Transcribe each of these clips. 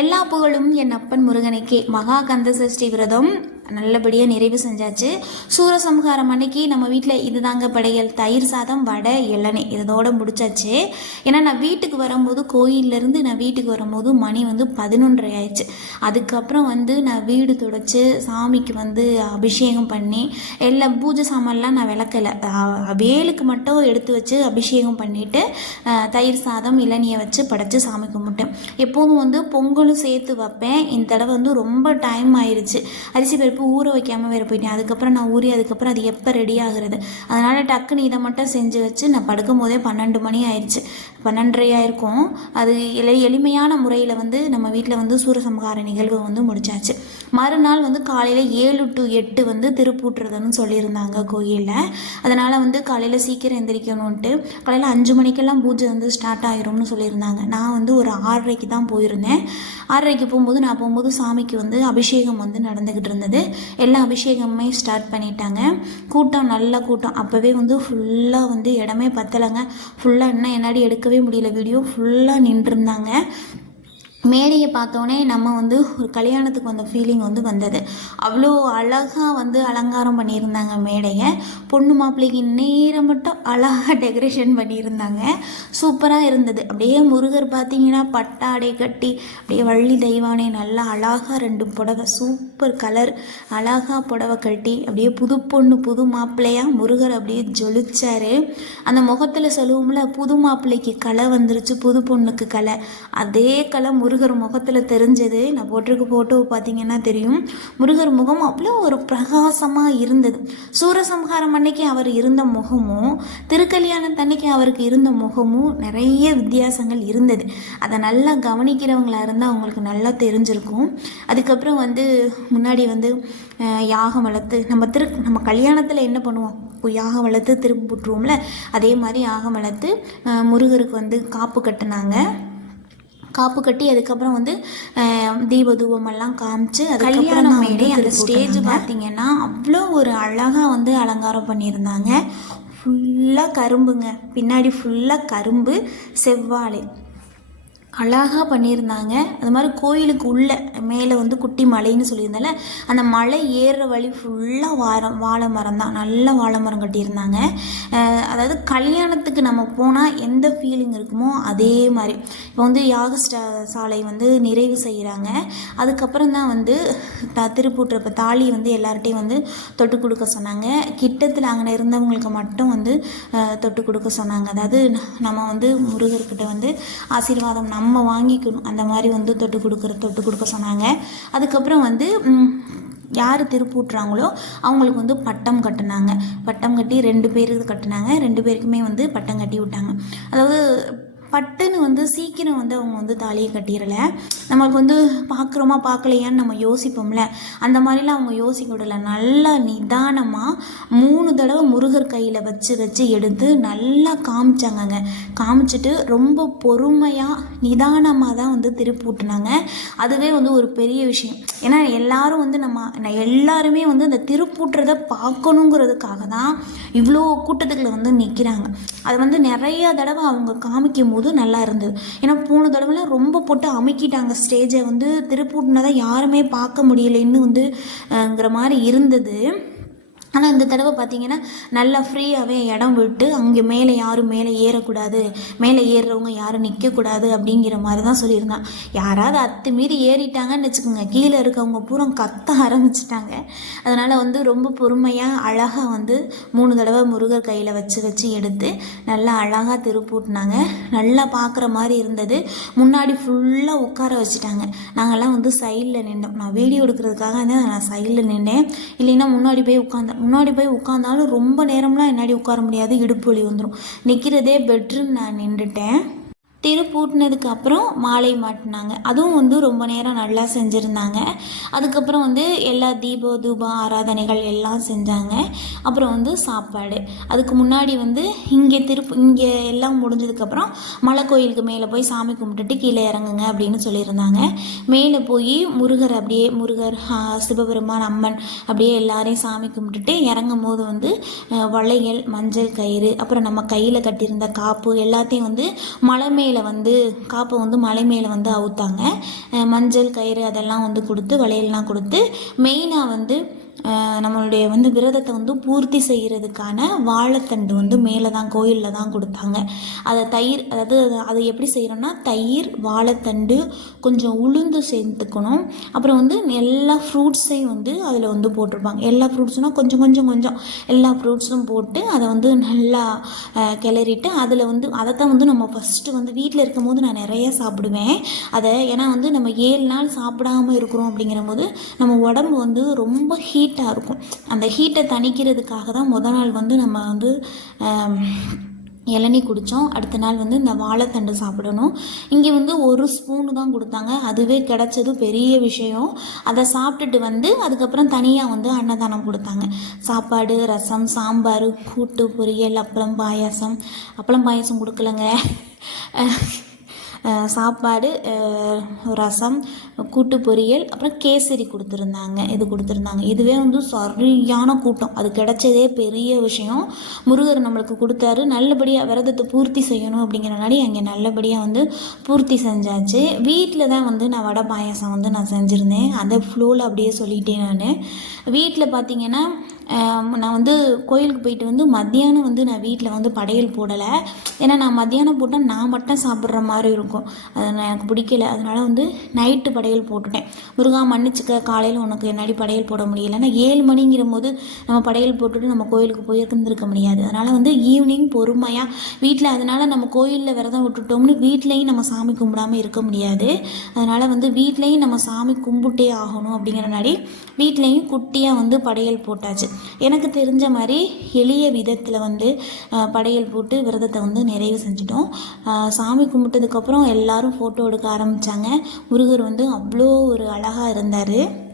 எல்லா புகழும் என் அப்பன் முருகனுக்கே. மகா கந்த சஷ்டி விரதம் நல்லபடியாக நிறைவு செஞ்சாச்சு. சூரசம்ஹாரம் அன்னைக்கு நம்ம வீட்டில் இதுதாங்க படையல். தயிர் சாதம் வடை இளநீ இதோட முடிச்சாச்சு. ஏன்னா நான் வீட்டுக்கு வரும்போது கோயிலேருந்து நான் வீட்டுக்கு வரும்போது மணி வந்து பதினொன்றரை ஆயிடுச்சு. அதுக்கப்புறம் வந்து நான் வீடு துடைச்சி சாமிக்கு வந்து அபிஷேகம் பண்ணி எல்லா பூஜை சாமான்லாம் நான் விளக்கலை. வேலுக்கு மட்டும் எடுத்து வச்சு அபிஷேகம் பண்ணிவிட்டு தயிர் சாதம் இளநியை வச்சு படைச்சி சாமி கும்பிட்டேன். எப்போதும் வந்து பொங்கல் பொங்கலும் சேர்த்து வைப்பேன். இந்த தடவை வந்து ரொம்ப டைம் ஆயிடுச்சு அரிசி பருப்பு ஊற வைக்காமல் வேறு போயிட்டேன். அதுக்கப்புறம் நான் ஊறி அதுக்கப்புறம் அது எப்போ ரெடி ஆகுறது? அதனால் டக்குன்னு இதை மட்டும் செஞ்சு வச்சு நான் படுக்கும் போதே பன்னெண்டு மணி ஆயிடுச்சு பன்னெண்டரை ஆயிருக்கும். அது எளி எளிமையான முறையில் வந்து நம்ம வீட்டில் வந்து சூரசம்ஹார நிகழ்வு வந்து முடிச்சாச்சு. மறுநாள் வந்து காலையில் ஏழு டு எட்டு வந்து திருப்பூட்டுறதுன்னு சொல்லியிருந்தாங்க கோயிலில். அதனால் வந்து காலையில் சீக்கிரம் எந்திரிக்கணும்ன்ட்டு காலையில் அஞ்சு மணிக்கெல்லாம் பூஜை வந்து ஸ்டார்ட் ஆயிரும்னு சொல்லியிருந்தாங்க. நான் வந்து ஒரு ஆறரைக்கு தான் போயிருந்தேன். ஆறரைக்கு போகும்போது நான் போகும்போது சாமிக்கு வந்து அபிஷேகம் வந்து நடந்துக்கிட்டு இருந்தது. எல்லா அபிஷேகமுமே ஸ்டார்ட் பண்ணிட்டாங்க. கூட்டம் நல்ல கூட்டம். அப்போவே வந்து ஃபுல்லாக வந்து இடமே பத்தலைங்க. ஃபுல்லாக இன்னும் என்னாடி எடுக்கவே முடியல. வீடியோ ஃபுல்லாக நின்றுருந்தாங்க. மேடையை பார்த்தோன்னே நம்ம வந்து ஒரு கல்யாணத்துக்கு வந்த ஃபீலிங் வந்து வந்தது. அவ்வளோ அழகாக வந்து அலங்காரம் பண்ணியிருந்தாங்க மேடையை. பொண்ணு மாப்பிள்ளைக்கு நேரம் மட்டும் அழகாக டெக்கரேஷன் பண்ணியிருந்தாங்க. சூப்பராக இருந்தது. அப்படியே முருகர் பார்த்தீங்கன்னா பட்டாடை கட்டி அப்படியே வள்ளி தெய்வானே நல்லா அழகாக ரெண்டு புடவை சூப்பர் கலர் அழகாக புடவை கட்டி அப்படியே புது பொண்ணு புது மாப்பிள்ளையாக முருகர் அப்படியே ஜொலிச்சார். அந்த முகத்தில் சொல்லுவோம்ல புது மாப்பிள்ளைக்கு கலை வந்துருச்சு புது பொண்ணுக்கு கலை அதே கலை முருகர் முகத்தில் தெரிஞ்சது. நான் போட்டிருக்க ஃபோட்டோ பார்த்தீங்கன்னா தெரியும். முருகர் முகம் அவ்வளோ ஒரு பிரகாசமாக இருந்தது. சூரசம்ஹாரம் அன்னைக்கு அவர் இருந்த முகமும் திருக்கல்யாணம் அன்னைக்கு அவருக்கு இருந்த முகமும் நிறைய வித்தியாசங்கள் இருந்தது. அதை நல்லா கவனிக்கிறவங்களாக இருந்தால் அவங்களுக்கு நல்லா தெரிஞ்சிருக்கும். அதுக்கப்புறம் வந்து முன்னாடி வந்து யாகம் வளர்த்து நம்ம திரு நம்ம கல்யாணத்தில் என்ன பண்ணுவோம்? யாகம் வளர்த்து திரும்பி விட்டுருவோம்ல அதே மாதிரி யாகம் வளர்த்து முருகருக்கு வந்து காப்பு கட்டினாங்க. காப்பு கட்டி அதுக்கப்புறம் வந்து தீப தூபமெல்லாம் காமிச்சு கல்யாண மேடை அந்த ஸ்டேஜ் பார்த்தீங்கன்னா அவ்வளோ ஒரு அழகாக வந்து அலங்காரம் பண்ணியிருந்தாங்க. ஃபுல்லாக கரும்புங்க. பின்னாடி ஃபுல்லாக கரும்பு செவ்வாழை. அழகாக பண்ணியிருந்தாங்க. அது மாதிரி கோயிலுக்கு உள்ள மேலே வந்து குட்டி மலைன்னு சொல்லியிருந்தால அந்த மலை ஏறுற வழி ஃபுல்லாக வாரம் வாழை மரம் தான். நல்ல வாழை மரம் கட்டியிருந்தாங்க. அதாவது கல்யாணத்துக்கு நம்ம போனால் எந்த ஃபீலிங் இருக்குமோ அதே மாதிரி. இப்போ வந்து யாகஸ்ட சாலை வந்து நிறைவு செய்கிறாங்க அதுக்கப்புறம் தான் வந்து த திருப்பூட்டுறப்ப தாலி வந்து எல்லார்ட்டையும் வந்து தொட்டு கொடுக்க சொன்னாங்க. கிட்டத்தில் அங்கே இருந்தவங்களுக்கு மட்டும் வந்து தொட்டு கொடுக்க சொன்னாங்க. அதாவது நம்ம வந்து முருகர்கிட்ட வந்து ஆசீர்வாதம் நம்ம நம்ம வாங்கிக்கணும். அந்த மாதிரி வந்து தொட்டு கொடுக்குற தொட்டு கொடுக்க சொன்னாங்க. அதுக்கப்புறம் வந்து யார் திருப்பூட்டுறாங்களோ அவங்களுக்கு வந்து பட்டம் கட்டினாங்க. பட்டம் கட்டி ரெண்டு பேருக்கு கட்டினாங்க. ரெண்டு பேருக்குமே வந்து பட்டம் கட்டி விட்டாங்க. அதாவது பட்டுன்னு வந்து சீக்கிரம் வந்து அவங்க வந்து தாலியை கட்டிடல. நம்மளுக்கு வந்து பார்க்குறோமா பார்க்கலையான்னு நம்ம யோசிப்போம்ல. அந்த மாதிரிலாம் அவங்க யோசிக்க விடல. நல்லா நிதானமாக மூணு தடவை முருகர் கையில் வச்சு வச்சு எடுத்து நல்லா காமிச்சாங்கங்க. காமிச்சிட்டு ரொம்ப பொறுமையாக நிதானமாக தான் வந்து திருப்பூட்டினாங்க அதுவே வந்து ஒரு பெரிய விஷயம். ஏன்னா எல்லாரும் வந்து நம்ம எல்லாருமே வந்து அந்த திருப்பூட்டுறதை பார்க்கணுங்கிறதுக்காக தான் இவ்வளோ கூட்டத்துக்குள்ள வந்து நிற்கிறாங்க அது வந்து நிறைய தடவை அவங்க காமிக்கும் போது நல்லா இருந்தது. ஏன்னா போன தடவைலாம் ரொம்ப போட்டு அமுக்கிட்டாங்க. ஸ்டேஜை வந்து திருப்பூட்டினதை யாருமே பார்க்க முடியலைன்னு வந்து ங்கிற மாதிரி இருந்தது. ஆனால் இந்த தடவை பார்த்தீங்கன்னா நல்லா ஃப்ரீயாகவே இடம் விட்டு அங்கே மேலே யாரும் மேலே ஏறக்கூடாது மேலே ஏறுறவங்க யாரும் நிற்கக்கூடாது அப்படிங்கிற மாதிரி தான் சொல்லியிருந்தான். யாராவது அத்து மீறி ஏறிட்டாங்கன்னு வச்சுக்கோங்க. கீழே இருக்கவங்க பூரா கத்த ஆரம்பிச்சிட்டாங்க. அதனால் வந்து ரொம்ப பொறுமையாக அழகாக வந்து மூணு தடவை முருகர் கையில் வச்சு வச்சு எடுத்து நல்லா அழகாக திருப்பூட்டினாங்க. நல்லா பார்க்குற மாதிரி இருந்தது. முன்னாடி ஃபுல்லாக உட்கார வச்சுட்டாங்க. நாங்கள்லாம் வந்து சைடில் நின்றோம் நான் வீடியோ எடுக்கிறதுக்காக தான் நான் சைடில் நின்றேன் இல்லைன்னா முன்னாடி போய் உட்காந்தேன் முன்னாடி போய் உட்காந்தாலும் ரொம்ப நேரம்லாம் என்னாடி உட்கார முடியாது இடுப்பு வலி வந்துடும் நிற்கிறதே பெட்ருன்னு நான் நின்றுட்டேன். தெரு பூட்டினதுக்கு அப்புறம் மாலை மாட்டினாங்க. அதுவும் வந்து ரொம்ப நேரம் நல்லா செஞ்சுருந்தாங்க. அதுக்கப்புறம் வந்து எல்லா தீப தூப ஆராதனைகள் எல்லாம் செஞ்சாங்க. அப்புறம் வந்து சாப்பாடு. அதுக்கு முன்னாடி வந்து இங்கே திருப்பு இங்கே எல்லாம் முடிஞ்சதுக்கப்புறம் மலை கோயிலுக்கு மேலே போய் சாமி கும்பிட்டுட்டு கீழே இறங்குங்க அப்படின்னு சொல்லியிருந்தாங்க. மேலே போய் முருகர் அப்படியே முருகர் சிவபெருமான் அம்மன் அப்படியே எல்லாரையும் சாமி கும்பிட்டுட்டு இறங்கும் போது வந்து வளையல் மஞ்சள் கயிறு அப்புறம் நம்ம கையில் கட்டியிருந்த காப்பு எல்லாத்தையும் வந்து மலை மேலே மலையில் வந்து காப்பை வந்து மலை மேலே வந்து அவுத்தாங்க. மஞ்சள் கயிறு அதெல்லாம் வந்து கொடுத்து வளையல்லாம் கொடுத்து மெயினாக வந்து நம்மளுடைய வந்து விரதத்தை வந்து பூர்த்தி செய்கிறதுக்கான வாழைத்தண்டு வந்து மேலே தான் கோயிலில் தான் கொடுத்தாங்க. அதை தயிர் அதாவது அதை- அதை எப்படி செய்கிறோன்னா தயிர் வாழைத்தண்டு கொஞ்சம் உளுந்து சேர்த்துக்கணும். அப்புறம் வந்து எல்லா ஃப்ரூட்ஸையும் வந்து அதில் வந்து போட்டிருப்பாங்க. எல்லா ஃப்ரூட்ஸ்னால் கொஞ்சம் கொஞ்சம் கொஞ்சம். எல்லா ஃப்ரூட்ஸும் போட்டு அதை வந்து நல்லா கிளறிட்டு அதில் வந்து அதை தான் வந்து நம்ம ஃபஸ்ட்டு வந்து வீட்டில் இருக்கும்போது நான் நிறைய சாப்பிடுவேன். அதை ஏன்னா வந்து நம்ம ஏழு நாள் சாப்பிடாம இருக்கிறோம் அப்படிங்கிற போது நம்ம உடம்பு வந்து ரொம்ப ஹீட் ஹீட்டாக இருக்கும். அந்த ஹீட்டை தணிக்கிறதுக்காக தான் முத நாள் வந்து நம்ம வந்து இளநி இளநீ குடித்தோம் அடுத்த நாள் வந்து இந்த வாழைத்தண்டு சாப்பிடணும். இங்கே வந்து ஒரு ஸ்பூனு தான் கொடுத்தாங்க. அதுவே கிடச்சது பெரிய விஷயம். அதை சாப்பிட்டுட்டு வந்து அதுக்கப்புறம் தனியாக வந்து அன்னதானம் கொடுத்தாங்க. சாப்பாடு ரசம் சாம்பார் கூட்டு பொரியல் அப்புறம் பாயாசம். அப்பளம் பாயாசம் கொடுக்கலங்க. சாப்பாடு ரசம் கூட்டு பொரியல் அப்புறம் கேசரி கொடுத்துருந்தாங்க. இது கொடுத்துருந்தாங்க. இதுவே வந்து சரியான கூட்டம். அது கிடைச்சதே பெரிய விஷயம். முருகர் நம்மளுக்கு கொடுத்தாரு. நல்லபடியாக விரதத்தை பூர்த்தி செய்யணும் அப்படிங்கிறனாடி அங்கே நல்லபடியாக வந்து பூர்த்தி செஞ்சாச்சு. வீட்டில் தான் வந்து நான் வடை பாயாசம் வந்து நான் செஞ்சுருந்தேன். அந்த ஃப்ளோவில் அப்படியே சொல்லிட்டேன் நான். வீட்டில் பார்த்தீங்கன்னா நான் வந்து கோயிலுக்கு போயிட்டு வந்து மத்தியானம் வந்து நான் வீட்டில் வந்து படையல் போடலை. ஏன்னா நான் மத்தியானம் போட்டால் நான் மட்டும் சாப்பிட்ற மாதிரி இருக்கும். அது நான் எனக்கு பிடிக்கல. அதனால் வந்து நைட்டு படையல் போட்டுட்டேன். முருகா மன்னிச்சுக்க. காலையில் உனக்கு என்னாடி படையல் போட முடியல? ஏன்னா ஏழு மணிங்கிற போது நம்ம படையல் போட்டுட்டு நம்ம கோயிலுக்கு போய் இருந்திருக்க முடியாது. அதனால் வந்து ஈவினிங் பொறுமையாக வீட்டில் அதனால் நம்ம கோயிலில் விரதம் விட்டுட்டோம்னு வீட்லேயும் நம்ம சாமி கும்பிடாம இருக்க முடியாது. அதனால் வந்து வீட்லேயும் நம்ம சாமி கும்பிட்டே ஆகணும் அப்படிங்கிறனாடி வீட்லேயும் குட்டியாக வந்து படையல் போட்டாச்சு. எனக்கு தெரிஞ்ச மாதிரி எளிய விதத்தில் வந்து படையல் போட்டு விரதத்தை வந்து நிறைவு செஞ்சிட்டோம். சாமி கும்பிட்டதுக்கப்புறம் எல்லாரும் ஃபோட்டோ எடுக்க ஆரம்பித்தாங்க முருகர் வந்து அவ்வளோ ஒரு அழகாக இருந்தார்.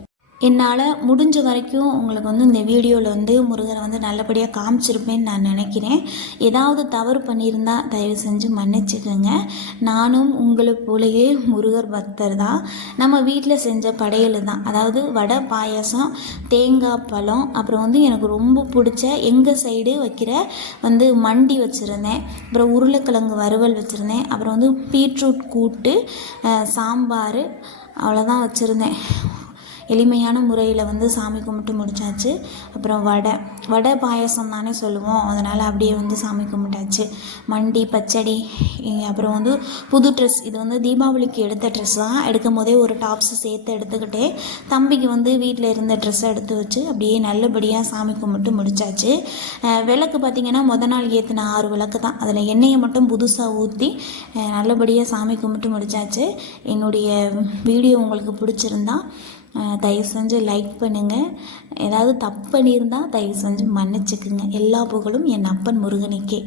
என்னால் முடிஞ்ச வரைக்கும் உங்களுக்கு வந்து இந்த வீடியோவில் வந்து முருகரை வந்து நல்லபடியாக காமிச்சிருப்பேன்னு நான் நினைக்கிறேன். ஏதாவது தவறு பண்ணியிருந்தா தயவு செஞ்சு மன்னிச்சுக்கோங்க. நானும் உங்களை போலவே முருகர் பக்தர் தான். நம்ம வீட்டில் செஞ்ச படையல் தான். அதாவது வடை பாயாசம் தேங்காய் பழம் அப்புறம் வந்து எனக்கு ரொம்ப பிடிச்ச எங்கள் சைடு வைக்கிற வந்து மண்டி வச்சுருந்தேன். அப்புறம் உருளைக்கிழங்கு வறுவல் வச்சுருந்தேன். அப்புறம் வந்து பீட்ரூட் கூட்டு சாம்பார் அவ்வளோதான் வச்சுருந்தேன். எளிமையான முறையில் வந்து சாமி கும்பிட்டு முடிச்சாச்சு. அப்புறம் வடை வடை பாயாசம் தானே சொல்லுவோம். அதனால் அப்படியே வந்து சாமி கும்பிட்டாச்சு. மண்டி பச்சடி அப்புறம் வந்து புது ட்ரெஸ் இது வந்து தீபாவளிக்கு எடுத்த ட்ரெஸ் தான். எடுக்கும் போதே ஒரு டாப்ஸ் சேர்த்து எடுத்துக்கிட்டே தம்பிக்கு வந்து வீட்டில் இருந்த ட்ரெஸ்ஸை எடுத்து வச்சு அப்படியே நல்லபடியாக சாமி கும்பிட்டு முடிச்சாச்சு. விளக்கு பார்த்திங்கன்னா முத நாள் ஏற்றின ஆறு விளக்கு தான். அதில் எண்ணெயை மட்டும் புதுசாக ஊற்றி நல்லபடியாக சாமி கும்பிட்டு முடித்தாச்சு என்னுடைய வீடியோ உங்களுக்கு பிடிச்சிருந்தா தயவு செஞ்சு லைக் பண்ணுங்கள் ஏதாவது தப்பு பண்ணியிருந்தால் தயவு செஞ்சு மன்னிச்சுக்குங்க. எல்லா புகழும் என் அப்பன் முருகனுக்கே.